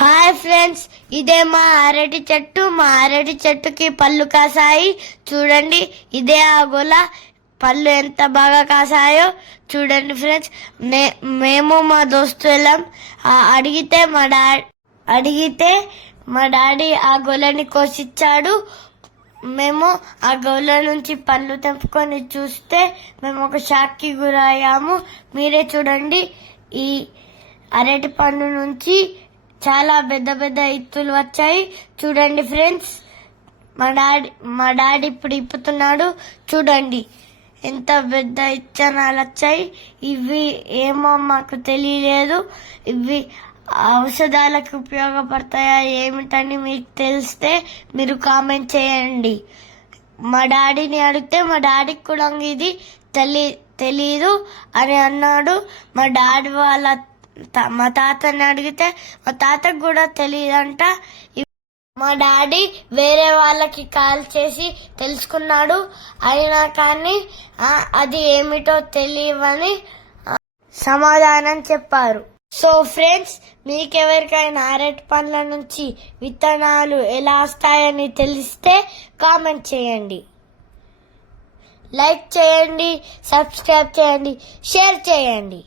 Hi friends, ఇదే మా అరటి చెట్టు. మా అరటి చెట్టుకి పళ్ళు కాసాయి చూడండి. ఇదే ఆ గోల పళ్ళు ఎంత బాగా కాసాయో చూడండి ఫ్రెండ్స్. మేము మా దోస్తు వెళ్ళాం. అడిగితే మా డాడీ ఆ గోలని కోసిచ్చాడు. మేము ఆ గోల నుంచి పళ్ళు తెంపుకొని చూస్తే మేము ఒక షాక్కి గురయ్యాము. మీరే చూడండి, ఈ అరటి పండు నుంచి చాలా పెద్ద పెద్ద ఇత్తులు వచ్చాయి చూడండి ఫ్రెండ్స్. మా డాడీ ఇప్పుడు ఇప్పుతున్నాడు చూడండి, ఎంత పెద్ద ఇత్తనాలు వచ్చాయి. ఇవి ఏమో మాకు తెలియలేదు. ఇవి ఔషధాలకు ఉపయోగపడతాయా ఏమిటని మీకు తెలిస్తే మీరు కామెంట్ చేయండి. మా డాడీని అడిగితే మా డాడీకి కూడా ఇది తెలీదు అని అన్నాడు. మా తాతని అడిగితే మా తాతకు కూడా తెలియదంట. మా డాడీ వేరే వాళ్ళకి కాల్ చేసి తెలుసుకున్నాడు. అయినా కానీ అది ఏమిటో తెలియవని సమాధానం చెప్పారు. సో ఫ్రెండ్స్, మీకెవరికైనా అరటి పండ్ల నుంచి విత్తనాలు ఎలా వస్తాయని తెలిస్తే కామెంట్ చేయండి, లైక్ చేయండి, సబ్స్క్రైబ్ చేయండి, షేర్ చేయండి.